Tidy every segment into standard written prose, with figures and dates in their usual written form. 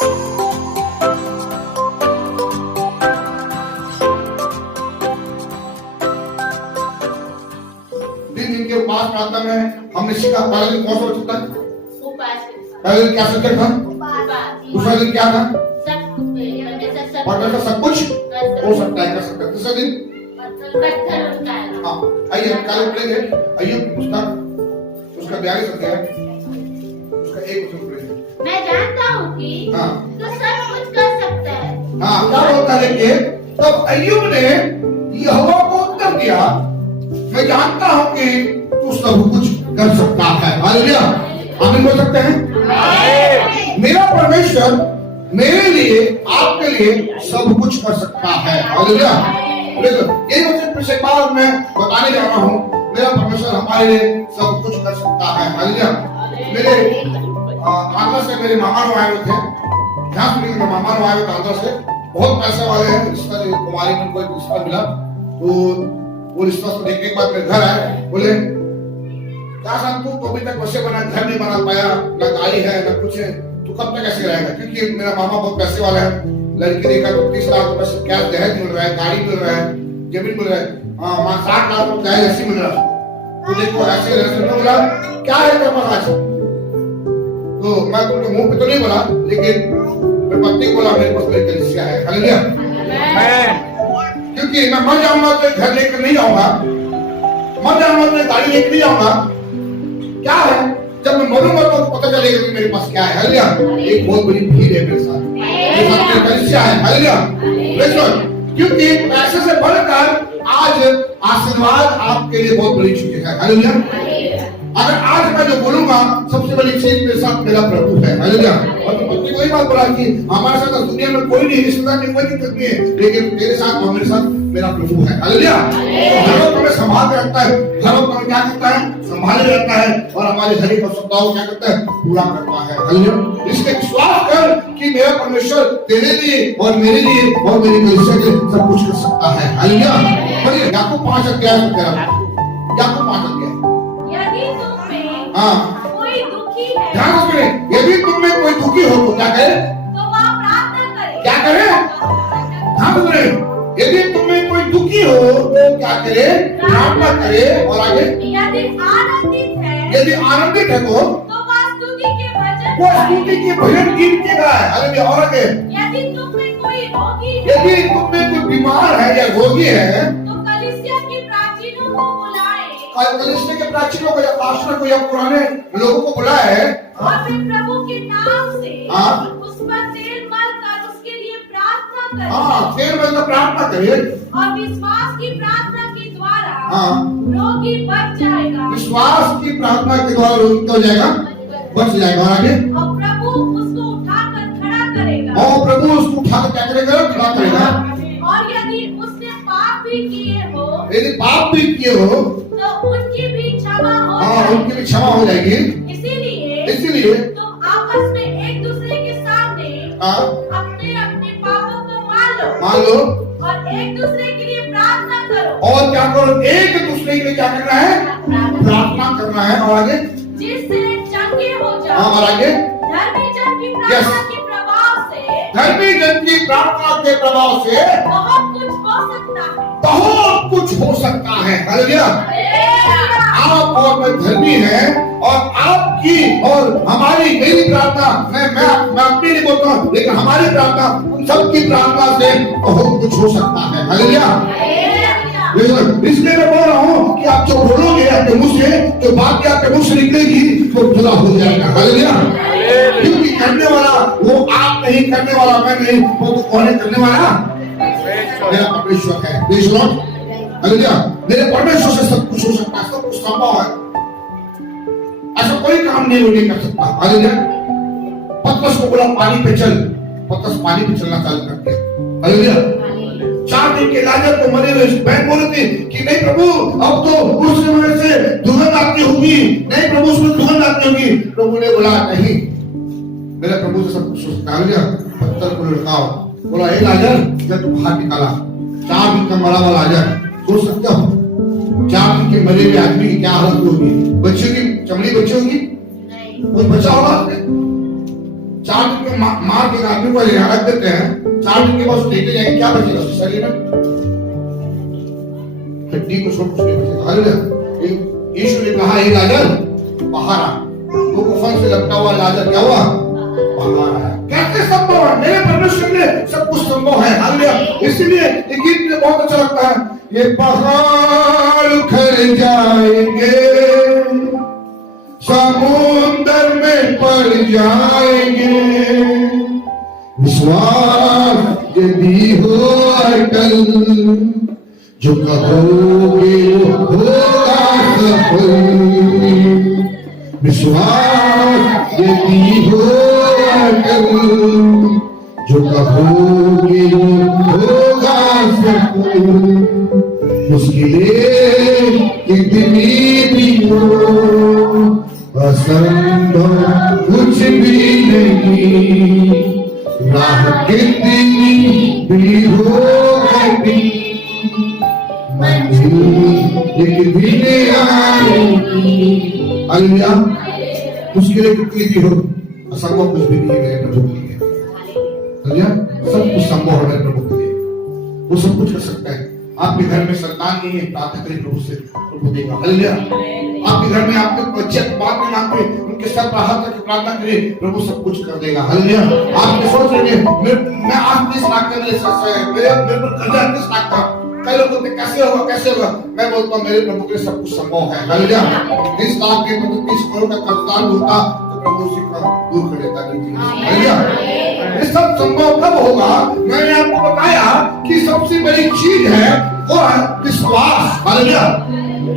दिन के उपास प्रार्थना में हमने सीखा पहले दिन कौन सा होता है? पहले दिन क्या सब्जेक्ट था? दूसरा दिन क्या था? परमेश्वर सब कुछ हो सकता है, कर सकता है। तीसरा दिन हाँ, आइए हम कल पढ़ेंगे अय्यूब की पुस्तक उसका 42 अध्याय उसका 1 वचन पढ़ेंगे। मैं जानता हूँ कि तो सब कुछ कर सकता है। हाँ, क्या होता है कि तब अय्यूब ने यहोवा को उत्तर दिया, मैं जानता हूँ कि तू सब कुछ कर सकता है। हालेलुया, आमीन बोल सकते हैं? मेरा परमेश्वर मेरे लिए आपके लिए सब कुछ कर सकता है। हालेलुया, यही वचन फिर से एक बार मैं बताने जा रहा हूँ, मेरा परमेश्वर हमारे लिए सब कुछ कर सकता है। हालेलुया, मेरे आंध्र से मेरे मामा लोग आए हुए थे, ध्यान सुनिए, मेरे मामा लोग आए हुए थे आंध्र से, बहुत पैसे वाले हैं, रिश्ता कुमारी में कोई रिश्ता मिला, तो वो रिश्ता को देखने के बाद मेरे घर आए, बोले क्या शाम तू अभी तक वैसे बना, घर नहीं बना पाया, ना गाड़ी है ना कुछ है, तू कब तक ऐसे रहेगा? क्योंकि मेरा मामा बहुत पैसे वाला है, लड़की देखा तो 30 लाख रुपए से क्या दहेज मिल रहा है, गाड़ी मिल रहा है, जमीन मिल रहा है, 60 लाख रुपए दहेज ऐसे मिल रहा है। तो देखो ऐसे बोला क्या है तेरे पास आज? तो मैं तुमको मुंह पे तो नहीं बोला, लेकिन मेरे पत्नी को बोला मेरे पास मेरी कलीसिया है। हालेलुया, क्योंकि मैं मर जाऊंगा तो घर लेकर नहीं जाऊंगा, मर जाऊंगा तो गाड़ी लेकर नहीं जाऊंगा। क्या है, जब मैं मरूंगा तो पता चलेगा कि मेरे पास क्या है। हालेलुया, एक बहुत बड़ी भीड़ है मेरे साथ, मेरी कलीसिया है। हालेलुया, क्योंकि पैसे से बढ़कर आज आशीर्वाद आपके लिए बहुत बड़ी चीज है। हालेलुया, अगर आज मैं जो बोलूंगा सबसे बड़ी चीज मेरे साथ मेरा प्रभु है। हालेलुया, और तो पत्नी को ही बात बोला कि हमारे साथ दुनिया में कोई नहीं, रिश्तेदार नहीं, कोई दिक्कत नहीं है, लेकिन तेरे साथ और मेरे साथ मेरा प्रभु है। हालेलुया, हर वक्त हमें संभाल के रखता है, हर वक्त हमें क्या करता है, संभाले रखता है, और हमारी हर एक आवश्यकताओं को क्या करता है, पूरा करता है। हालेलुया, इसलिए विश्वास कर कि मेरा परमेश्वर तेरे लिए और मेरे लिए और मेरी कलीसिया के लिए सब कुछ कर सकता है। हालेलुया, याकूब 5 अध्याय में कह रहा हूं, याकूब 5 अध्याय। हाँ, कोई दुखी है, ध्यान सुने, यदि तुम में कोई दुखी हो तो क्या करे? तो वह प्रार्थना करे। क्या करे? ध्यान सुने, यदि तुम में कोई दुखी हो तो क्या करे? प्रार्थना करे। और आगे, यदि आनंदित है, यदि आनंदित है तो वह स्तुति के भजन वो स्तुति के भजन गीत के गाए। हालेलुया, और आगे, यदि तुम में कोई रोगी है, यदि तुम में कोई बीमार है या रोगी है तो कलीसिया के प्राचीनों को बुलाए, कलीसिया के प्राचीनों को या पास्टर को या पुराने लोगों को बुलाए, और वे प्रभु के नाम से हाँ, उस पर तेल मलकर उसके लिए प्रार्थना करें। हाँ, तेल मलकर प्रार्थना करे, और विश्वास की प्रार्थना के द्वारा हाँ, रोगी बच जाएगा, विश्वास की प्रार्थना के द्वारा रोगी क्या हो जाएगा? बच जाएगा। और आगे, और प्रभु उसको उठाकर खड़ा करेगा। और प्रभु उसको उठाकर क्या करेगा? खड़ा करेगा। और यदि उसने पाप भी किए हो, यदि पाप भी किए हो तो उनकी भी क्षमा हो हाँ, जाएगी। उनकी भी क्षमा हो जाएगी। इसीलिए तुम आपस में एक दूसरे के सामने हाँ, अपने अपने पापों को मान मान लो और एक दूसरे के लिए प्रार्थना करो। और क्या करो? एक दूसरे के लिए क्या करना है? प्रार्थना करना है। और आगे, जिससे चंगे हो हाँ, जाओ। और आगे, धर्मी जन की प्रार्थना के प्रभाव से धर्मी जन की प्रार्थना के प्रभाव से बहुत कुछ हो सकता है। बहुत कुछ हो सकता है। हालेलुया, आप और मैं धर्मी हैं, और आपकी और हमारी मेरी प्रार्थना, मैं अपनी नहीं बोलता हूँ, लेकिन हमारी प्रार्थना उन सबकी प्रार्थना से बहुत कुछ हो सकता है। हालेलुया, इसलिए मैं बोल रहा हूँ कि आप जो बोलोगे आपके मुंह से, जो बात आपके मुंह से निकलेगी वो खुदा हो जाएगा। हालेलुया, क्योंकि करने वाला वो आप नहीं, करने वाला मैं नहीं, वो तो कौन है करने वाला? मेरा परमेश्वर है। हालेलुया, मेरे परमेश्वर से सब कुछ हो सकता है, सब कुछ संभव है, ऐसा कोई काम नहीं वो नहीं कर सकता। हालेलुया, पतरस को बोला पानी पे चल, पतरस पानी पे चलना चालू कर दिया। हालेलुया, 4 दिन के लाजर को मरे हुए बहन बोल रही थी कि नहीं प्रभु, अब तो उस समय से दुर्गंध आती होगी, नहीं प्रभु उसमें दुर्गंध आती होगी। प्रभु ने बोला नहीं, मेरे प्रभु से सब कुछ हो सकता है। हालेलुया, पत्थर को लुढ़काओ, बोला हे लाजर जब तू बाहर निकाला, 4 दिन का मरा हुआ लाजर, सोच सकते हो 4 दिन के मरे हुए आदमी की क्या हालत होगी? बच्चों की चमड़ी बची होगी? कोई बचा होगा? 4 दिन के मार के आदमी को यहाँ रख देते हैं, 4 दिन के बाद उसको लेके जाएंगे, क्या बचेगा उसके शरीर में? हड्डी को छोड़ कुछ नहीं बचेगा। हालेलुया। यीशु ने कहा हे लाजर बाहर आ, वो कफन से लपटा हुआ लाजर क्या हुआ? बाहर आया। कैसे संभव है? मेरे परमेश्वर ने सब कुछ संभव है। हालेलुया। इसीलिए ये गीत मुझे बहुत अच्छा लगता है, ये पहाड़ उखड़ जाएंगे, समुद्र में पड़ जाएंगे, विश्वास यदि हो अटल, जो कहोगे होगा सफल, विश्वास यदि हो अटल, जो कहोगे होगा सफल, मुश्किलें कितनी भी हो, असंभव कुछ भी नहीं, राह कितनी भी हो कटी, मंजिल एक दिन आएगी। हालेलुया। मुश्किलें कितनी भी हो, असंभव कुछ भी नहीं है मेरे प्रभु के लिए। हालेलुया। सब कुछ संभव है मेरे प्रभु के लिए, वो सब कुछ कर सकता है। आपके घर में संतान नहीं है, प्रार्थना करें प्रभु से, प्रभु देगा। हालेलुया। आपके घर में आपके बच्चे बात नहीं मानते, उनके साथ हाथ रख के प्रार्थना करें, प्रभु सब कुछ कर देगा। हालेलुया। आप सोच रहे हैं मैं आज 30 लाख का मेरे पर कर्जा 30 लाख का, कई लोग बोलते कैसे होगा कैसे होगा, मैं बोलता हूँ मेरे प्रभु के लिए सब कुछ संभव है। हालेलुया। 30 लाख के मतलब 30 करोड़ का कर्जदार होता तो प्रभु उसी का दूर कर देता। हालेलुया। ये सब संभव कब होगा? मैंने आपको बताया कि सबसे बड़ी चीज है वो है विश्वास। हालेलुया।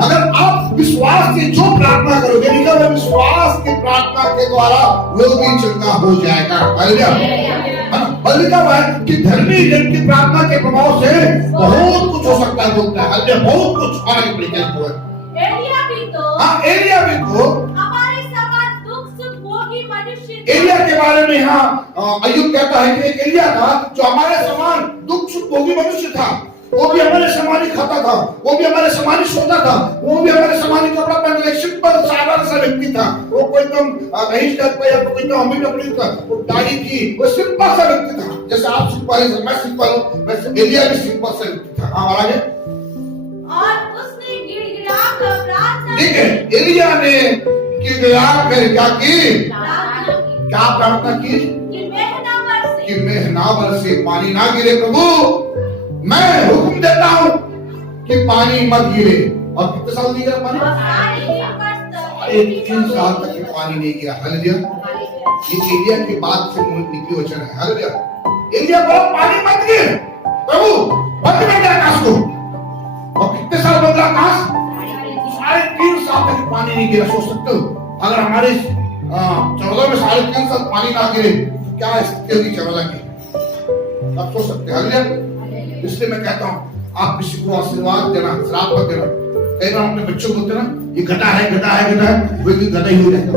अगर आप विश्वास से जो प्रार्थना करोगे, विश्वास की प्रार्थना के द्वारा लोग भी चंगा हो जाएगा। हालेलुया। लिखा हुआ है कि धर्मी जन की प्रार्थना के प्रभाव से बहुत कुछ हो सकता है, बोलता है। हालेलुया। बहुत कुछ आगे बढ़ हुआ है। एलिया भी तो हमारे समान दुख सुख भोगी मनुष्य, एलिया के बारे में यहाँ अय्यूब कहता है कि एलिया था जो हमारे समान दुख सुख भोगी मनुष्य था, वो भी हमारे समान ही खाता था, वो भी हमारे समान ही सोता था, वो भी हमारे समान ही कपड़ा पहन, एक सिंपल साधारण सा व्यक्ति था। वो कोई तुम रईस टाइप का या कोई तो अमीर अपनी था, वो दाढ़ी की, वो सिंपल सा व्यक्ति था। जैसे आप सिंपल है, मैं सिंपल हूँ, वैसे एलिया भी सिंपल सा व्यक्ति था। हाँ महाराज। और उसने गिड़गिड़ा कर प्रार्थना, ठीक है, एलिया ने गिड़गिड़ा कर क्या की? क्या प्रार्थना की? कि मेघ ना बरसे, पानी ना गिरे। प्रभु मैं हुक्म देता हूँ कि पानी मत गिरे। और कितने साल नहीं गिरा पानी? 3 साल तक पानी नहीं गिरा। हालेलुया। ये एलिया के बाद से निकली वचन है। हालेलुया। एलिया को पानी मत गिरे, प्रभु बंद कर दे आकाश को। और कितने साल बंद रहा आकाश? 3.5 साल तक पानी नहीं गिरा। सोच सकते हो अगर हमारे 14 में 3.5 साल पानी ना गिरे क्या स्थिति होगी 14 की? आप सोच सकते हैं। हालेलुया। इसलिए मैं कहता हूँ आप किसी को आशीर्वाद देना, श्राप मत देना। कई बार अपने बच्चों को बोलते ना ये घटा है घटा है घटा है, वो भी घटा ही हो जाएगा।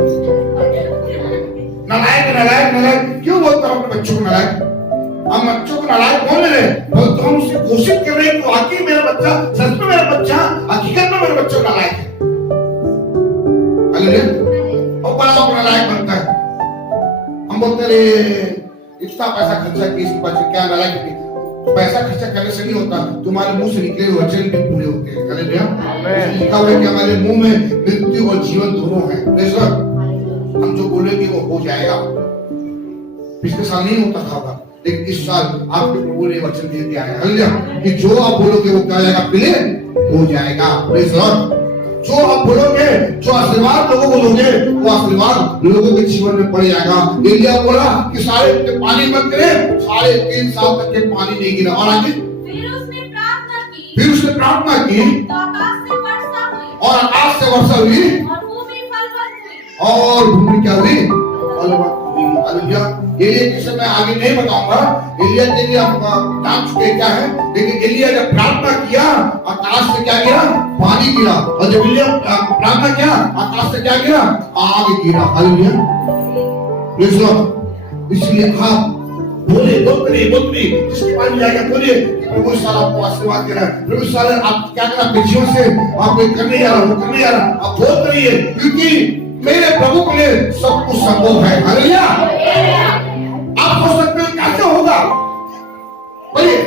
नालायक नालायक नालायक क्यों बोलता हूँ अपने बच्चों को नालायक? हम बच्चों को नालायक बोल रहे हैं, तो हम उससे घोषित कर रहे हैं कि वाकई मेरा बच्चा, सच में मेरा बच्चा, हकीकत में मेरा बच्चा नालायक है। हालेलुया। और बड़ा नालायक बनता है। हम बोलते रहे इतना पैसा खर्चा किया, इसके पास क्या नालायक? पैसा खर्चा करने से नहीं होता, तुम्हारे मुंह से निकले हुए वचन भी पूरे होते हैं। हालेलुया। लिखा हुआ है कि हमारे मुंह में मृत्यु और जीवन दोनों है। हम जो बोलेंगे वो हो जाएगा। पिछले साल नहीं होता था, लेकिन इस साल आपके प्रभु ने वचन दे दिया है। हालेलुया। कि जो आप बोलोगे वो क्या जाएगा? क्लियर हो जाएगा। Praise Lord. जो आप बोलोगे, जो आशीर्वाद लोगों को दोगे, वो आशीर्वाद लोगों के जीवन में पड़ जाएगा। एलिया बोला कि सारे पानी मत गिरे, 3.5 साल तक के पानी नहीं गिरा। और आगे फिर उसने प्रार्थना की, तो आकाश से वर्षा हुई और भूमि फलवत हुई। और भूमि क्या हुई? फलवत हुई। हालेलुया। एलिया की मैं आगे नहीं बताऊंगा, एलिया के लिए आप जान चुके क्या है, लेकिन एलिया जब प्रार्थना किया आकाश से क्या गिरा? पानी गिरा। और जब एलिया प्रार्थना किया आकाश से क्या गिरा? आग गिरा। हालेलुया। Praise Lord. इसलिए आप बोले बोलते जिसके पास जाएगा बोलिए प्रभु साल आपको आशीर्वाद दे रहा है, प्रभु साल आप क्या कर अपने जीवन से आप करने जा रहा, वो करने जा रहा, आप बोलते रहिए क्योंकि मेरे प्रभु के लिए सब कुछ संभव है। हालेलुया। आप सोच सकते हो कैसे होगा? बोलिए,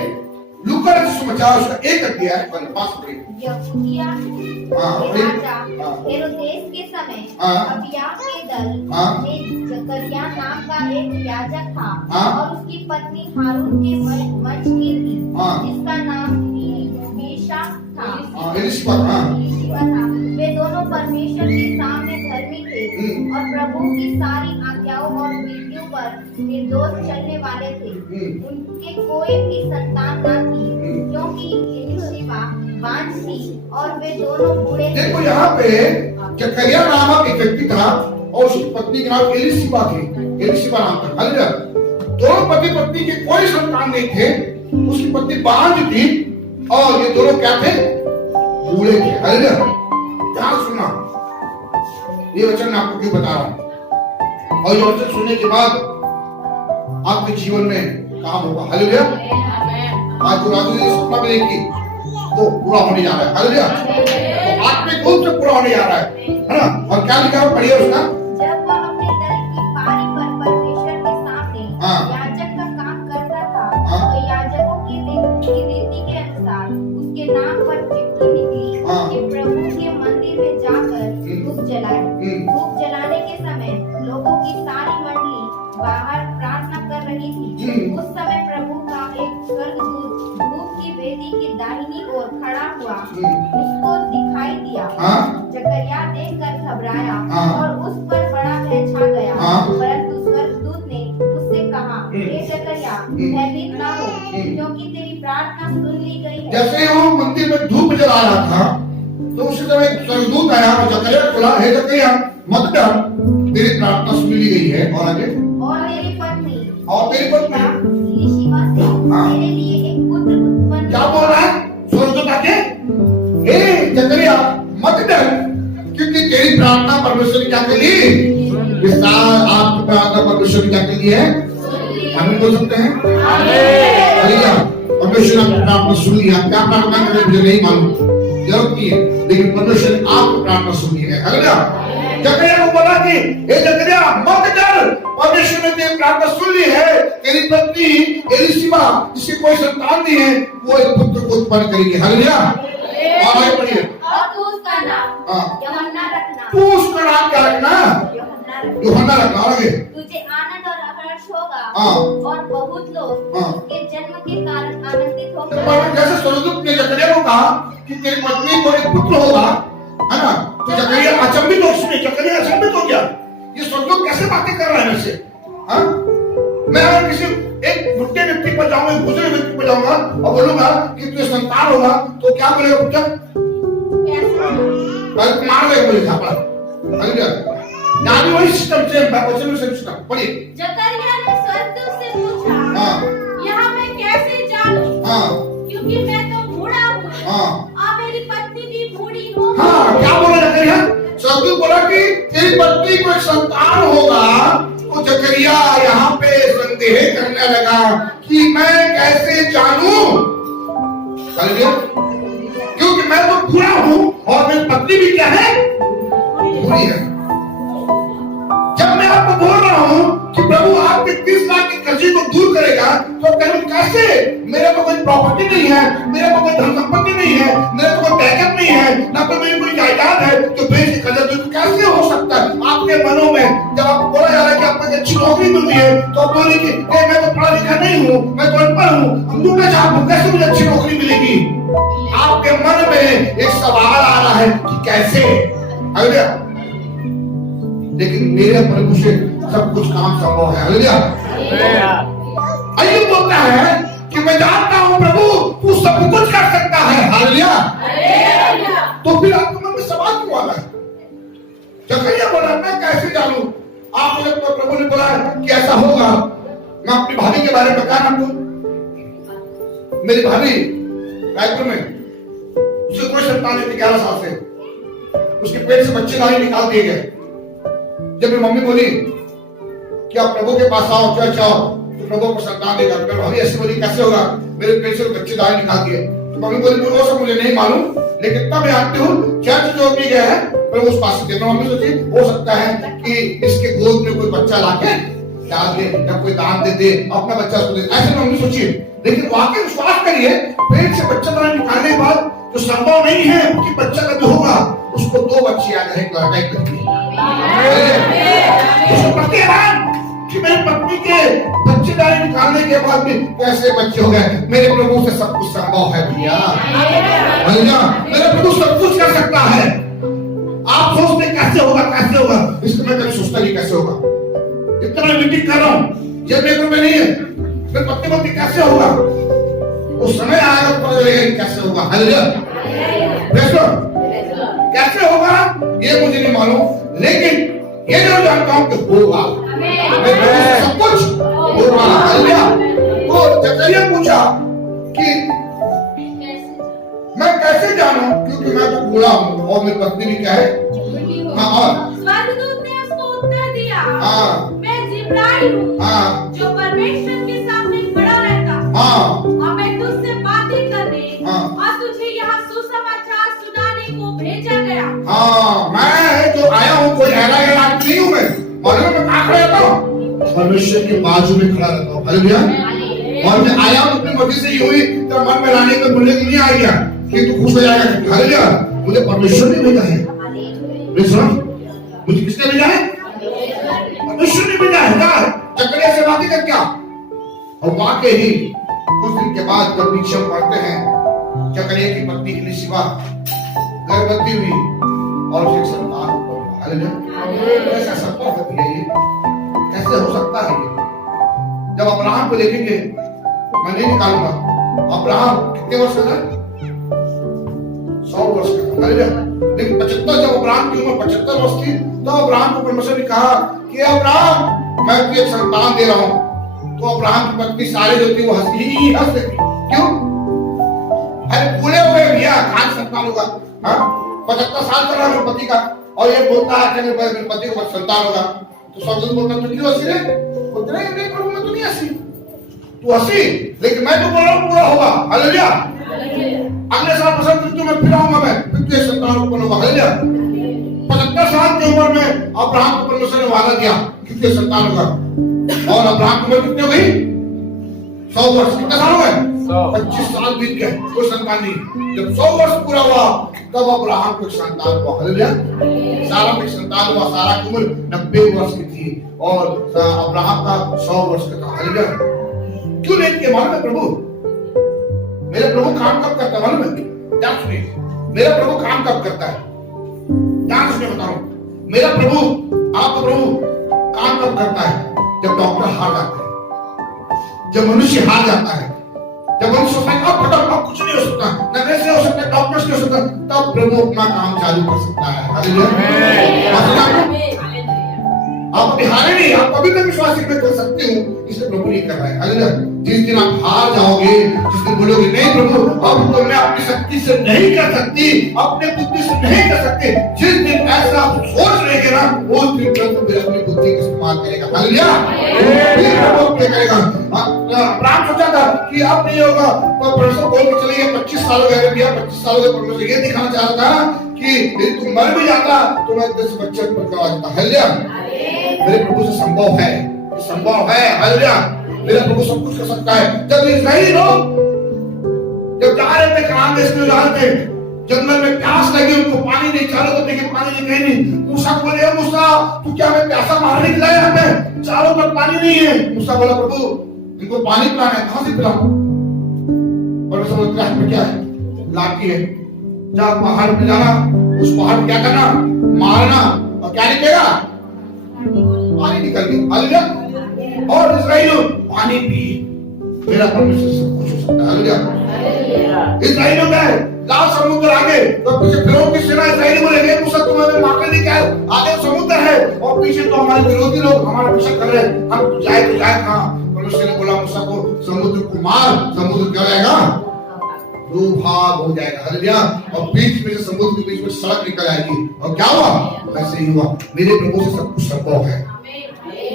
लूका सुसमाचार उसका 1 अध्याय 5 पढ़िए। यहूदिया राजा हेरोदेस के समय अबिय्याह के दल में जकरिया नाम का एक याजक था और उसकी पत्नी हारून के वंश की थी, जिसका नाम एलीशा था। एलीशिबा था। वे दोनों परमेश्वर के सामने धर्मी थे और प्रभु की सारी आज्ञाओं और विधियों पर निर्दोष चलने वाले थे। उनके कोई भी संतान न थी, क्योंकि एलीशिबा बांझ थी और वे दोनों बूढ़े थे। देखो यहाँ पे जकरिया नामक एक व्यक्ति था और उसकी पत्नी का नाम एलीशिबा थी। एलीशिबा नाम था। हालेलुया। दोनों पति पत्नी के कोई संतान नहीं थे। उसकी पत्नी बांझ थी और ये दोनों क्या थे? बूढ़े थे। हालेलुया। ध्यान सुनना, ये वचन मैं आपको क्यों बता रहा हूं, और ये वचन सुनने के बाद आपके जीवन में काम होगा। हालेलुया। आज जो राजू ने सपना में देखी तो पूरा होने जा रहा है। हालेलुया। तो आत्मिक रूप से पूरा होने जा रहा है ना? और क्या लिखा है पढ़िए उसका। जब वह अपने दल की पारी पर परमेश्वर के सामने याजक का काम करता था, तो याजकों की रीति के अनुसार उसके नाम पर चिट्ठी निकली कि प्रभु के मंदिर में जाकर धूप जलाए। धूप जलाने के समय लोगों की सारी मंडली बाहर प्रार्थना कर रही थी। उस समय प्रभु का एक स्वर्गदूत धूप की वेदी की दाहिनी ओर खड़ा हुआ उसको दिखाई दिया। जकरिया देखकर घबराया और उस पर बड़ा भय छा गया। परंतु स्वर्गदूत ने उससे कहा, हे जकरिया, भयभीत न हो, क्योंकि तेरी प्रार्थना सुन ली गई है। जैसे वो मंदिर में धूप जला रहा था तो उसी समय एक स्वर्गदूत आया और जकरिया को बोला, हे जकरिया मत डर, तेरी प्रार्थना सुन ली गई है। और आगे, और तेरी पत्नी एलीशिबा से तेरे लिए एक पुत्र उत्पन्न। क्या बोल रहा है स्वर्गदूत आके? हे जकरिया मत डर, क्योंकि तेरी प्रार्थना परमेश्वर ने क्या कर ली? आपकी प्रार्थना परमेश्वर ने क्या कर ली है? हम बोल सकते हैं हालेलुया। परमेश्वर ने आपकी प्रार्थना सुन ली। आप क्या प्रार्थना कर रहे हैं मुझे नहीं मालूम, जरूरत नहीं है, लेकिन परमेश्वर ने आपकी प्रार्थना सुन ली है। हालेलुया। जकरिया को बोला कि हे जकरिया मत डर, परमेश्वर ने तेरी प्रार्थना सुन ली है। तेरी पत्नी एलीशिबा जिसकी कोई संतान नहीं है, वो एक पुत्र को उत्पन्न करेगी। हालेलुया। आगे पढ़िए। और तू उसका नाम यूहन्ना रखना। तू उसका नाम क्या रखना? यूहन्ना रखना। आगे, तुझे आनंद और हर्ष होगा और बहुत लोग उसके जन्म के कारण आनंदित होंगे। जैसे स्वर्गदूत ने जकरिया को कहा कि तेरी पत्नी को एक पुत्र होगा, है ना? तो जकरिया अचंभित हो, उसमें जकरिया अचंभित हो गया। ये स्वर्गदूत कैसे बातें कर रहा है मेरे से? मैं अगर किसी एक बुढ़े व्यक्ति पर जाऊंगा, एक बुजुर्ग व्यक्ति पर जाऊंगा और बोलूंगा कि तुझे संतान होगा, तो क्या बोलेगा पुत्र? मार देगा मुझे झापड़ा। वही सिस्टम से सिस्टम पढ़िए। जकरिया ने स्वर्गदूत से पूछा, यह मैं कैसे जानूं? क्योंकि मैं तो बूढ़ा हूँ और मेरी पत्नी भी बूढ़ी हो। क्या बोला जकरिया? स्वर्गदूत बोला कि तेरी पत्नी को एक संतान होगा। तो जकरिया यहाँ पे संदेह करने लगा कि मैं कैसे जानूं? क्योंकि मैं तो बूढ़ा हूँ और मेरी पत्नी भी क्या है? बूढ़ी है। जब मैं आपको बोल रहा हूँ कि प्रभु आपके 30 लाख के कर्जे को दूर करेगा, तो करूँ कैसे? मेरे को कोई प्रॉपर्टी नहीं है, मेरे को कोई धन संपत्ति नहीं है, मेरे को कोई बैकअप नहीं है, ना तो मेरी कोई जायदाद है जो बेच के कर्जा दूर कैसे हो सकता है? आपके मनों में जब आपको बोला जा रहा है कि आपको अच्छी नौकरी मिल रही है, तो आप बोले कि मैं तो पढ़ा लिखा नहीं हूँ, मैं तो अनपढ़ हूँ, अंगूठा छाप हूँ, कैसे मुझे अच्छी नौकरी मिलेगी? आपके मन में एक सवाल आ रहा है कि कैसे? लेकिन मेरे प्रभु से सब कुछ काम संभव है। हालेलुया। अय्यूब बोलता है कि मैं जानता हूं प्रभु तू सब कुछ कर सकता है। हालेलुया। तो फिर आपके मन में सवाल क्यों आ रहा है? जकरिया बोला मैं कैसे जानूं? आप मुझे तो प्रभु ने बोला कि ऐसा होगा। मैं अपनी भाभी के बारे में बता रहा हूं। मेरी भाभी रायपुर में, उसके कोई संतान नहीं थी 11 साल से, उसके पेट से बच्चे गाली निकाल दिए गए। जब मेरी मम्मी बोली कि आप प्रभु के पास आओ, चर्च आओ, तो प्रभु को संतान देगा। मेरी भाभी ऐसे बोली कैसे होगा? मेरे पेट से बच्चे गाली निकाल दिए। तो मम्मी बोली वो सब मुझे नहीं मालूम, लेकिन तब मैं जानती हूँ चर्च जो भी गया है प्रभु उस पास से। मम्मी सोची हो सकता है कि इसके गोद में कोई बच्चा लाके डाल दे या कोई दान दे दे, अपना बच्चा उसको दे, ऐसे में नहीं सोचिए। लेकिन वाकई विश्वास करिए, पेट से बच्चा बाहर निकालने के बाद जो संभव नहीं है कि बच्चा का जो होगा, उसको 2 बच्चे आ जाए, एक लड़का एक लड़की। उसको पता है कि मेरी पत्नी के बच्चे बाहर निकालने के बाद भी कैसे बच्चे हो गए। मेरे प्रभु से सब कुछ संभव है भैया, मेरे प्रभु सब कुछ कर सकता है। आप सोचते कैसे होगा, कैसे होगा, इसको मैं कभी सोचता नहीं कैसे होगा। इतना मैं मीटिंग कर रहा हूँ, ये मेरे में नहीं है, मेरे पत्नी पत्नी कैसे होगा, उस समय आएगा तो पता चलेगा कैसे होगा। हालेलुया, कैसे होगा ये मुझे नहीं मालूम, लेकिन ये जो जानता हूँ कि होगा, सब कुछ होगा। हालेलुया। तो जकरिया पूछा कि मैं कैसे जानूं, क्योंकि मैं तो बूढ़ा हूँ और मेरी पत्नी भी क्या है। स्वर्गदूत ने उसको उत्तर दिया, मैं जिब्राइल हूँ, जो परमेश्वर के सामने खड़ा रहता हूँ, और मैं तुझसे बातें करने और तुझे यहाँ सुसमाचार सुनाने को भेजा गया। मैं जो आया हूँ कोई ऐसा नहीं हूँ, मैं कहाँ खड़ा रहता हूँ, परमेश्वर के बाजू में खड़ा रहता हूँ। हालेलुया। और मैं आया हूँ अपनी मर्जी से ही हुई, तो मन में लाने को बोलने के लिए आ गया कि तू खुश हो जाएगा। हालेलुया, मुझे परमेश्वर ने भेजा है। मुझे किसने भेजा है? परमेश्वर ने भेजा है। जकरिया से बातें कर क्या, और वाकई ही कुछ दिन के बाद जब पीछे पढ़ते हैं, जकरिया की पत्नी एलीशिबा गर्भवती हुई और उसे संतान हुआ। हालेलुया। ऐसा संभव है ये, कैसे हो सकता है ये? जब अब्राहम को देखेंगे, मैं नहीं निकालूंगा, अब्राहम कितने वर्ष का था? 100 वर्ष का था। लेकिन 75, जब अब्राहम की उम्र 75 वर्ष थी, तो अब्राहम को परमेश्वर ने कहा कि अब्राहम मैं तुझे एक संतान दे रहा हूँ। तो अब्राहम की पत्नी सारे जो थी वो हंस रही। क्यों? अरे पूरे हुए भैया, कहाँ संतान होगा? 75 साल कर रहा है मेरे पति का, और ये बोलता है कि मेरे पति को संतान होगा। तो स्वर्गदूत बोलता है, तो क्यों हंसी रे? बोलते नहीं, नहीं प्रभु मैं तो नहीं हंसी, तू हंसी, लेकिन मैं तो बोल रहा हूँ पूरा होगा। हालेलुया। अगले साल बसंत ऋतु में फिर आऊंगा, मैं फिर तुझे संतान उत्पन्न होगा। हालेलुया। 75 साल की उम्र में अब्राहम को परमेश्वर ने वादा दिया कि तुझे संतान होगा, और अब्राहम की उम्र कितनी हो गई? 100 वर्ष। कितने साल हो गए? 25 साल बीत गए, कोई संतान नहीं। जब 100 वर्ष पूरा हुआ, तब अब्राहम को संतान हुआ। हालेलुया। सारा को संतान हुआ। सारा की उम्र 90 वर्ष की थी और अब्राहम का 100 वर्ष का था। हालेलुया। क्यों नहीं किया मालूम है? प्रभु, मेरे प्रभु काम कब करता है मालूम है? ध्यान सुनिए, मेरा प्रभु काम कब करता है, ध्यान सुनिए बता रहा हूं। मेरा प्रभु, आपका प्रभु काम कब करता है? जब डॉक्टर हार जाता है, जब मनुष्य हार जाता है, जब मनुष्य सोचता है अब कुछ नहीं हो सकता, नगरे से हो सकता है, डॉक्टर से हो सकता, तब प्रभु अपना काम चालू कर सकता है। हालेलुया। आप अभी हारे नहीं, आप अभी तक विश्वास कर सकते हो, इसे प्रभु नहीं कर रहा है। हालेलुया। जिस दिन आप हार जाओगे, जिस दिन बोलोगे नहीं प्रभु अब तो मैं अपनी शक्ति से नहीं कर सकती, अपने बुद्धि से नहीं कर सकते, जिस दिन ऐसा आप सोच रहेंगे ना, उस दिन प्रभु फिर अपनी बुद्धि का इस्तेमाल करेगा। हालेलुया। करेगा। अब्राहम सोचा था कि अब नहीं होगा, तो परमेश्वर बोल के चले गए 25 साल हो गए भैया, 25 साल हो गए। परमेश्वर ये दिखाना चाह रहा था कि यदि तुम मर भी जाता तो मैं 10 बच्चे उत्पन्न करवा देता। हालेलुया। मेरे प्रभु से संभव है, संभव है। हालेलुया। मेरा प्रभु सब कुछ कर सकता है। जब इस्राएली लोग जब जा रहे थे कनान देश में, जा रहे थे, जंगल में प्यास लगी उनको, पानी नहीं, चारों तरफ देखिए पानी नहीं, कहीं नहीं। मूसा को बोले, मूसा तू क्या हमें प्यासा मारने के लाया है? चारों तरफ पानी नहीं है। मूसा बोला प्रभु इनको पानी पिलाना है, कहां से पिलाऊं? परमेश्वर बोलता है क्या है? लाठी है, जा पहाड़ पे जाना, उस पहाड़ क्या करना? मारना, और क्या निकलेगा? पानी निकल गया। हालेलुया। और इस्राएल पानी पी। मेरा परमेश्वर सब कुछ हो सकता है। हालेलुया। इस्राएल गए लाल समुद्र आगे, तो पीछे फिरौन की सेना इस्राएली बोलेंगे मूसा तुम हमें मारने नहीं, क्या आगे समुद्र है और पीछे तो हमारे विरोधी लोग हमारा पीछा कर रहे हैं, हम जाए तो जाए कहां? परमेश्वर ने बोला मूसा को समुद्र को मार, समुद्र क्या हो जाएगा? दो भाग हो जाएगा। हालेलुया। और बीच में से समुद्र के बीच में सड़क निकल आएगी, और क्या हुआ? वैसे ही हुआ। मेरे प्रभु से सब कुछ संभव है।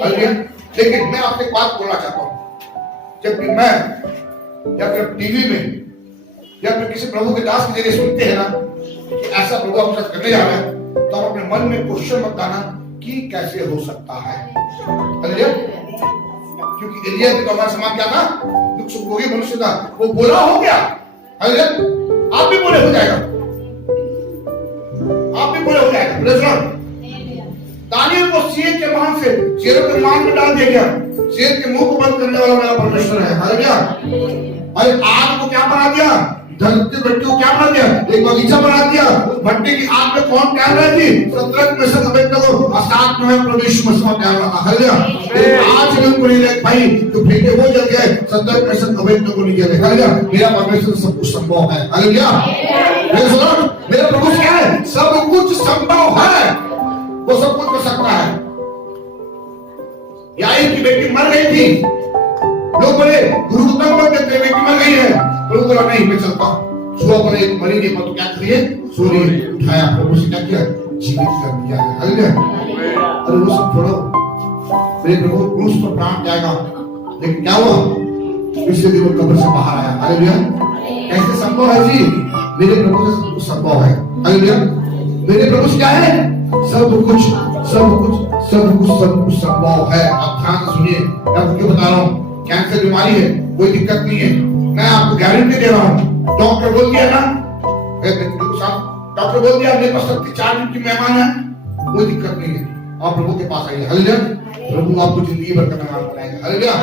हालेलुया। लेकिन मैं आपसे एक बात बोलना चाहता हूं, जब भी मैं या फिर टीवी में या फिर किसी प्रभु के दास के जरिए सुनते हैं ना कि ऐसा प्रभु आपके साथ करने जा रहा है, तो आप अपने मन में क्वेश्चन मत आना कि कैसे हो सकता है। हालेलुया। क्योंकि एलिया भी तो हमारे समान क्या था, दुख सुख भोगी मनुष्य था। वो बोला हो गया, हालेलुया। आप भी बोले हो जाएगा, आप भी बोले हो जाएगा। Praise Lord. दानियल को शेर के मान से, शेरों के मान में डाल दिया गया। शेर के मुंह को बंद करने वाला मेरा परमेश्वर है, हालेलुया। अरे आग को क्या बना दिया, धरती भट्टी को क्या बना दिया, एक बगीचा बना दिया। उस भट्टी की आग में कौन टहल रहा थी, सत्रह में से अबेदनगो, और साथ में प्रवेश में सब टहल रहा था, हालेलुया। आज भी उनको नहीं लग पाई तो फेंके वो जल गए, 70 में से अबेदनगो नहीं जले, हालेलुया। मेरा परमेश्वर सब कुछ संभव है, हालेलुया। मेरा प्रभु क्या है, सब कुछ संभव है, वो सब कुछ कर सकता है। याईर की बेटी मर गई थी, लोग बोले गुरु को तंग मत देते, बेटी मर गई है। प्रभु बोला नहीं, मैं चलता हूं। सुबह बोले मरी नहीं, तो क्या करिए, सूर्य उठाया, प्रभु से क्या किया, जीवित कर दिया, हालेलुया। अरे वो सब छोड़ो, मेरे प्रभु क्रूस पर प्राण जाएगा, लेकिन क्या हुआ, पिछले दिन वो कब्र से बाहर आया, हालेलुया। कैसे संभव है जी, मेरे प्रभु से सब कुछ संभव है, हालेलुया। मेरे प्रभु से क्या है, सब कुछ संभव है। आप ध्यान से सुनिए, मैं आपको क्यों बता रहा हूँ। कैंसर बीमारी है, कोई दिक्कत नहीं है, मैं आपको गारंटी दे रहा हूँ। डॉक्टर बोल दिया ना, डॉक्टर बोल दिया मेरे पास 4 दिन की मेहमान है, कोई दिक्कत नहीं है, आप प्रभु के पास आइए, हालेलुया। प्रभु आपको जिंदगी भर का मेहमान बनाएगा, हालेलुया।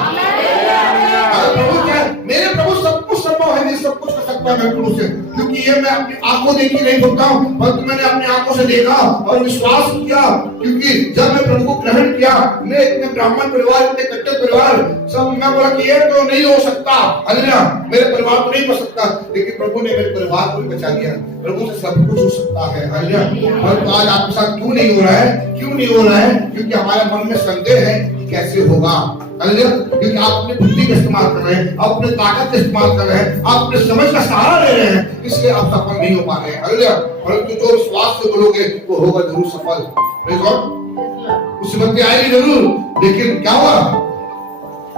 प्रभु क्या है, मेरे प्रभु सब कुछ संभव है, सब कुछ कर सकता है मेरे प्रभु से, क्योंकि ये मैं अपनी आंखों देखी नहीं बोलता हूँ, बल्कि मैंने अपनी आंखों से देखा और विश्वास किया। क्योंकि जब मैं प्रभु को ग्रहण किया, मैं इतने ब्राह्मण परिवार, इतने कट्टर परिवार, सब मैं बोला कि ये तो नहीं हो सकता, हालेलुया, मेरे परिवार को नहीं बच सकता, लेकिन प्रभु ने मेरे परिवार को भी बचा लिया। प्रभु से सब कुछ हो सकता है, हालेलुया। और आज आपके साथ क्यों नहीं हो रहा है, क्यों नहीं हो रहा है, क्योंकि हमारे मन में संदेह है कि कैसे होगा, हालेलुया। क्योंकि आप अपनी बुद्धि का इस्तेमाल कर रहे हैं, आप अपने ताकत का इस्तेमाल कर रहे हैं, आप अपने समझ का सहारा ले रहे हैं, इसलिए आप सफल नहीं हो पा रहे हैं, हालेलुया। परंतु जो विश्वास से बोलोगे वो होगा जरूर सफल। Praise God. मुसीबतें आएगी जरूर, लेकिन क्या हुआ,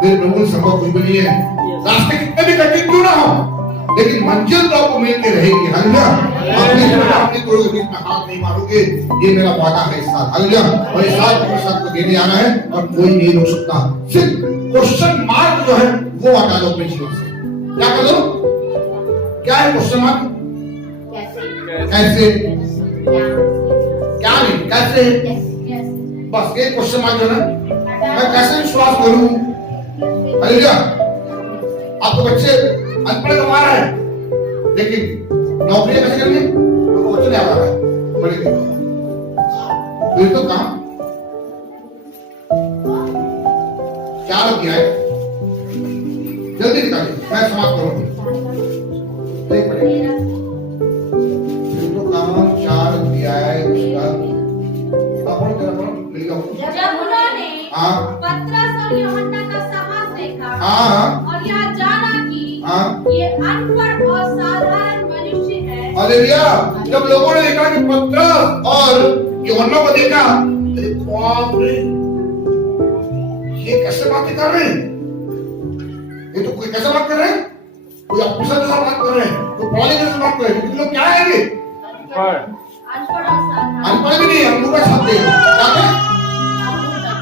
मेरे प्रभु ने संभव कुछ भी नहीं है। रास्ते कितने भी कठिन क्यों ना हो, लेकिन मंजिल तो आपको मिलती रहेगी, हालेलुया। अपनी तोड़ोगे, बीच में हाथ नहीं मारोगे, ये मेरा वादा है इस साल, हालेलुया। और इस साल मेरे साथ को देने आना है और कोई नहीं रोक सकता। सिर्फ क्वेश्चन मार्क जो है वो हटा दो अपने जीवन से। क्या कर दो, क्या है क्वेश्चन मार्क, कैसे, क्या नहीं, कैसे, बस ये क्वेश्चन मार्क जो है, मैं कैसे विश्वास करूं, हालेलुया। आपको बच्चे अनपढ़ कमा रहे हैं, लेकिन नौकरी कैसे करेंगे, तो बच्चे नहीं आ रहा है, बड़े फिर तो काम क्या लग गया है, जल्दी निकालिए, मैं समाप्त करूंगी। एक मिनट, फिर तो काम 4 दिया है उसका, जब उन्होंने पतरस और यूहन्ना का साहस देखा और यह जाना कि ये अनपढ़ और साधारण मनुष्य है, हालेलुया। जब लोगों ने देखा कि पतरस और यूहन्ना को देखा, बाप रे, ये कैसे बातें कर रहे हैं, ये तो कोई कैसे बात कर रहे हैं, कोई ऑफिसर जैसा बात कर रहे हैं, कोई पढ़ाई जैसा बात कर रहे हैं, लोग क्या है, अनपढ़ भी नहीं, अंगूठा छाप दे,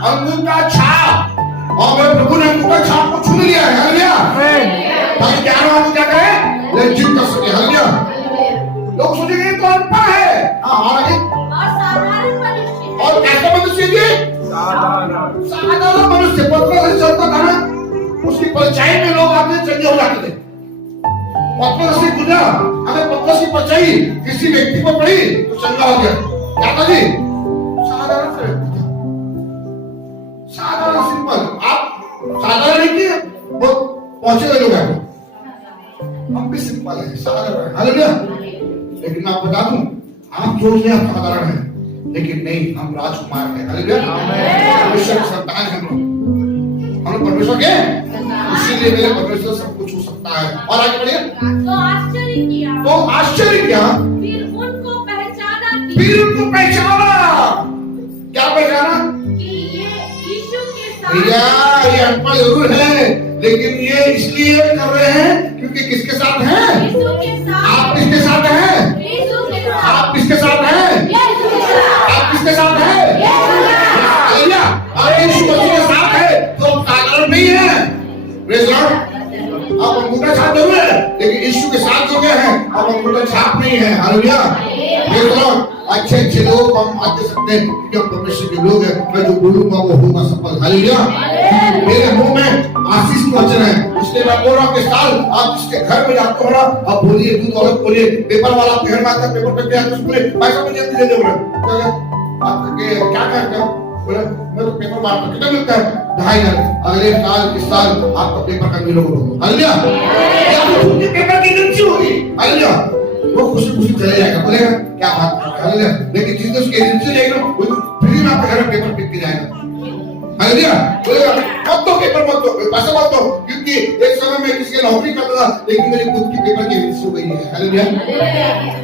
अंगूठा छाप, और मेरे प्रभु ने अंगूठा छाप को छू लिया है, हालेलुया। ताकि क्या नाम क्या कहे, लज्जित कर सके, हालेलुया। लोग सोचेंगे तो अनपढ़ है, और आगे साधारण मनुष्य, और कैसा मनुष्य जी, साधारण मनुष्य। पतरस चलता था ना, उसकी परछाई में लोग आते चंगे हो जाते थे। पतरस से गुजरा, अगर पतरस की परछाई किसी व्यक्ति को पड़ी तो चंगा हो गया। क्या था जी, साधारण से व्यक्ति था, साधारण सिंपल। आप साधारण नहीं किए, वो पहुंचे हुए लोग हैं, हम भी सिंपल है, साधारण है, हालेलुया। लेकिन मैं आपको बता दूं, आप जो है आप साधारण है, लेकिन नहीं, हम राजकुमार हैं, हालेलुया। परमेश्वर की संतान हैं हम परमेश्वर के, इसीलिए मेरे परमेश्वर सब कुछ हो सकता है। और आगे बढ़िए। तो आश्चर्य किया, फिर उनको पहचाना क्या पहचाना कि ये यीशु के साथ, भैया ये अनपढ़ जरूर है, लेकिन ये इसलिए कर रहे हैं क्योंकि किसके साथ हैं, यीशु के साथ। आप किसके साथ हैं, यीशु के साथ। आप किसके साथ हैं, यीशु के साथ। आप किसके साथ हैं, यीशु के साथ। हालेलुया। आप यीशु मसीह के साथ है तो आप साधारण नहीं है, आप अंगूठा छाप जरूर है, लेकिन यीशु के साथ जो गए हैं आप अंगूठा छाप नहीं है। हालेलुया। अच्छे अच्छे लोग हम आते सकते हैं क्योंकि हम परमेश्वर के लोग हैं। मैं जो बोलूंगा वो होगा सफल। हालेलुया। मेरे मुंह में आशीष का वचन है, इसलिए मैं बोल रहा हूँ कि साल आप जिसके घर में जाते हो ना, आप बोलिए, दूध वाला बोलिए, पेपर वाला आपके घर में आता है, पेपर पे क्या बोले पैसा मुझे दे दे बोले आप क्या करते हो? बोले मैं तो पेपर मारता हूँ। कितना मिलता है? 2,500। अगले साल इस साल आपका पेपर का मिलो। हालेलुया। पेपर की एजेंसी होगी। हालेलुया। वो खुशी खुशी चले जाएगा, बोलेगा क्या बात है। हालेलुया। लेकिन जिस दिन उसकी एजेंसी जाएगा वो फ्री में आपके घर में पेपर बिक के जाएगा। हालेलुया। बोलेगा मत दो पेपर, मत दो पैसा, मत दो, क्योंकि एक समय में किसी नौकरी करता था लेकिन मेरी खुद की पेपर की एजेंसी हो गई है। हालेलुया।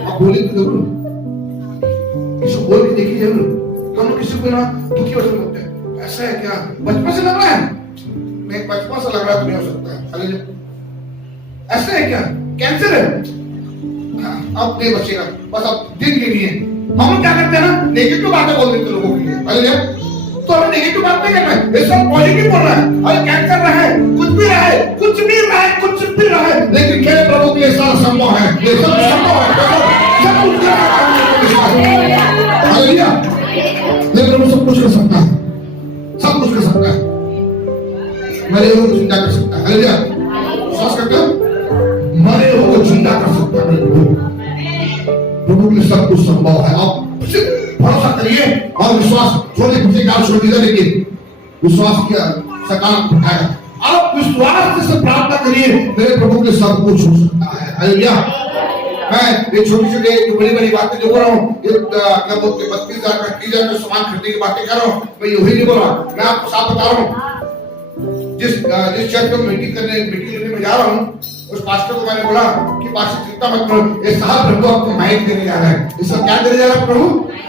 आप बोले तो जरूर, किसी बोल के देखिए जरूर। हम लोग किसी को ना दुखी हो सकते हैं, ऐसा है क्या? बचपन से लग रहा है? नहीं, बचपन से लग रहा है तो नहीं हो सकता है। हालेलुया। ऐसा है क्या? कैंसर है? अब नहीं बचेगा, बस अब दिन गिनिए। हम क्या करते हैं ना, नेगेटिव बातें बोल देते लोगों के लिए। हालेलुया। तो हमें नेगेटिव बात नहीं करना है, ये सब पॉजिटिव बोलना है। अरे कैंसर रहे, कुछ भी रहे, कुछ भी रहे, कुछ भी रहे, लेकिन मेरे प्रभु के लिए सब संभव है। ये सब संभव है, सब कुछ कर सकता है। हालेलुया। मेरे प्रभु सब कुछ कर सकता है, सब कुछ कर सकता है। मरे हुए को जिंदा कर सकता है। हालेलुया। विश्वास करते हो? मरे हुए को जिंदा कर सकता है प्रभु। प्रभु के लिए सब कुछ संभव है। आप भरोसा करिए और विश्वास छोटे बच्चे का छोड़ दीजिए, लेकिन विश्वास किया सकारात्मक उठाएगा। आप विश्वास से प्रार्थना करिए, मेरे प्रभु के लिए सब कुछ हो सकता है। हालेलुया। मैं ये छोटी छोटी जो बड़ी बड़ी बातें जो बोल रहा हूँ, क्या बोलते 32,000 का 30,000 का सामान खरीदने की बातें कर रहा हूँ, मैं यही नहीं बोल रहा। मैं आपको साफ बता रहा हूँ, जिस चर्च में मीटिंग लेने में जा रहा हूँ, उस पास्टर को मैंने बोला कि पास्टर चिंता मत करो, ये साल प्रभु आपको माइक देने जा रहा है। इसका क्या देने जा रहा है प्रभु?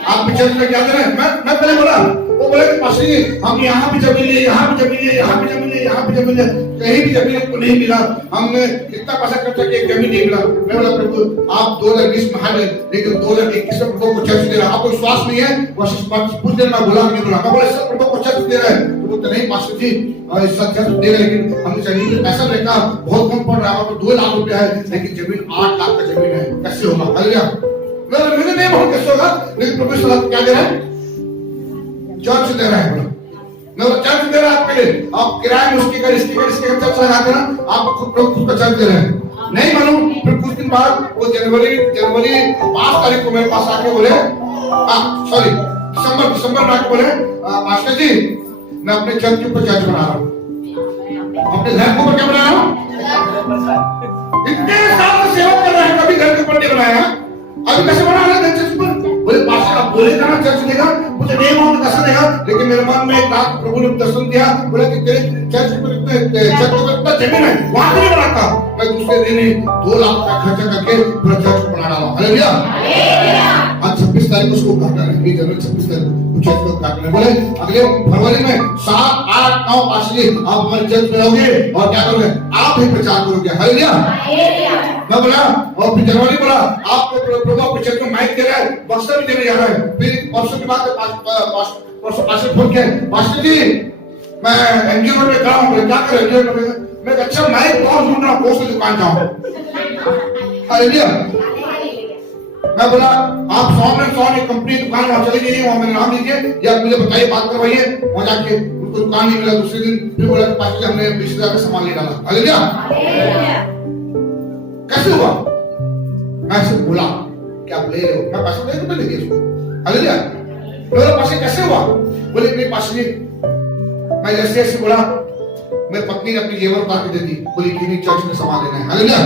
आप चर्च में क्या दे रहे हैं? मैं पहले बोला, वो बोले कि पास्टर जी हम यहाँ भी जमीन लिए, यहाँ भी जमीन लिए, यहाँ भी जमीन लिए, यहाँ भी जमीन लिए, कहीं भी जमीन को नहीं मिला। हमने इतना पैसा खर्चा किया, जमीन नहीं मिला। मैं बोला प्रभु आप 2020 में हारे, लेकिन 2021 में प्रभु को चर्च दे रहा। आपको विश्वास नहीं है? कुछ देर में बोला नहीं बोला, मैं बोला सब प्रभु को चर्च दे रहा है। तो बोलते नहीं पास्टर जी इस चर्च दे रहे, लेकिन हमने जमीन में पैसा देखा बहुत कम पड़ रहा है, 2 लाख रुपया है, लेकिन जमीन 8 लाख का जमीन है, कैसे होगा? हालेलुया। मैंने नहीं बोला कैसे होगा, लेकिन प्रभु सलाह क्या दे रहा है? चर्च दे रहा है। मैं चर्च दे रहा है आपके लिए। आप किराए में उसकी घर इसकी चर्च लगा देना, आप खुद का चर्च दे रहे हैं। नहीं मालूम, फिर कुछ दिन बाद वो जनवरी 5 तारीख को मेरे पास आके बोले, सॉरी दिसंबर में आके बोले, पास्टर जी मैं अपने चर्च के ऊपर चर्च बना रहा हूँ। अपने घर के ऊपर क्या बना रहा हूँ? इतने साल से सेवा कर रहे हैं, कभी घर के ऊपर नहीं बनाया, अभी कैसे बना रहे हैं चर्च पर? बोले पास्टर आप बोले ना चर्च देगा, मुझे नहीं मालूम कैसे देगा, लेकिन मेरे मन में एक रात प्रभु ने दर्शन दिया, बोला कि तेरे चर्च पर इतना जमीन है, वहां नहीं बनाता। मैं दूसरे दिन 2 लाख का खर्चा करके पूरा चर्च को बना डाला। हालेलुया। आज 26 तारीख को उसको उद्घाटन है, जनवरी 26 तारीख को चर्च का उद्घाटन है। बोले अगले फरवरी में 7, 8, 9 पास्टर आप हमारे चर्च में रहोगे और क्या करोगे? आप ही प्रचार करोगे। हालेलुया। मैं बोला, और फिर जनवरी बोला आप प्रभु आपके चर्च में माइक दे रहा है, बक्सा भी देने जा रहा है। फिर परसों के बाद परसों पास्टर फोन किया, पास्टर जी मैं एनजीओ में खड़ा हूँ, क्या कर एनजीओ में? मैं अच्छा माइक कौन ढूंढ रहा हूँ, कौन सी दुकान जाऊँ? हालेलुया। मैं बोला आप 100 में कंपनी दुकान वहां चले जाइए, वहां मेरा नाम लीजिए या मुझे बताइए, बात करवाइए। वहां जाके उनको दुकान नहीं मिला। दूसरे दिन फिर बोला पास्टर जी हमने 20,000 का सामान ले डाला। हालेलुया। कैसे हुआ? मैं सिर्फ बोला कि आप ले रहे हो, मैं पैसा दे दिया इसको। हालेलुया। बोला पास्टर कैसे हुआ? बोले नहीं पास्टर जी मैं जैसे ऐसे बोला, मेरी पत्नी ने अपनी जेवर उतार के दे दी, बोली कि चर्च में सामान लेना है। हालेलुया।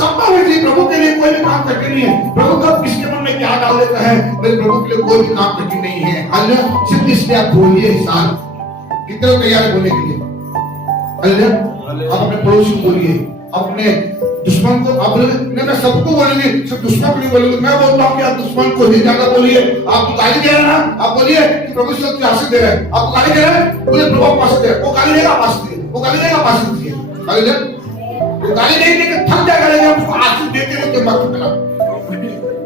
संभव है जी, प्रभु के लिए कोई भी काम कठिन नहीं है। प्रभु कब किसके मन में क्या डाल देता है, मेरे प्रभु के लिए कोई भी काम कठिन नहीं है। हालेलुया। सिर्फ इसलिए आप बोलिए इस साल, कितने तैयार है बोलने के लिए? हालेलुया। आप अपने पड़ोसी को बोलिए, अपने दुश्मन को, आप बोलेंगे मैं सबको बोलेंगे, सिर्फ दुश्मन को नहीं बोलेंगे। मैं बोलता हूँ कि आप दुश्मन को ही ज्यादा बोलिए। आपको गाली दे रहा है ना, आप बोलिए कि प्रभु सब आशीष दे रहे हैं। आपको गाली दे रहा है, बोले प्रभु आपको आशीष दे रहा है। वो गाली देगा, आशीष दे, वो गाली देगा, आशीष दीजिए। हालेलुया। वो गाली नहीं देकर थक जाएगा, लेकिन आपको आशीष देते रहते मत करना।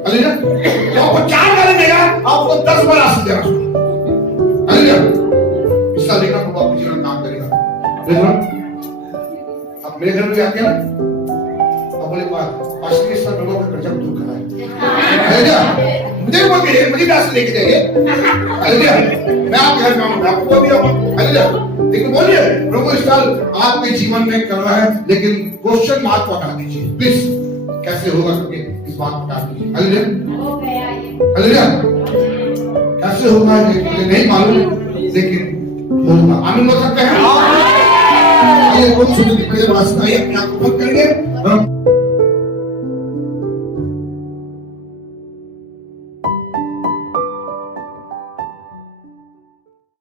हालेलुया। जब आपको 4 गाली देगा, आपको 10 बार आशीष देना। हालेलुया। हिस्सा लेगा, प्रभु आपके जीवन में काम करेगा। अब मेरे घर में भी आते हैं अब बोले पास्टर के साथ लोगों का कर्जा दूर करा है मुझे बोलते हैं मुझे दास लेके जाइए मैं आपके घर में आऊंगा आपको भी आऊंगा लेकिन बोलिए प्रभु इस साल आपके जीवन में कर रहा है लेकिन क्वेश्चन मार्क बता दीजिए प्लीज कैसे होगा करके इस बात बता दीजिए हालेलुया कैसे होगा मुझे नहीं मालूम लेकिन होगा आमीन बोल सकते हैं ये बहुत सुंदर अपनी आंखों बंद करेंगे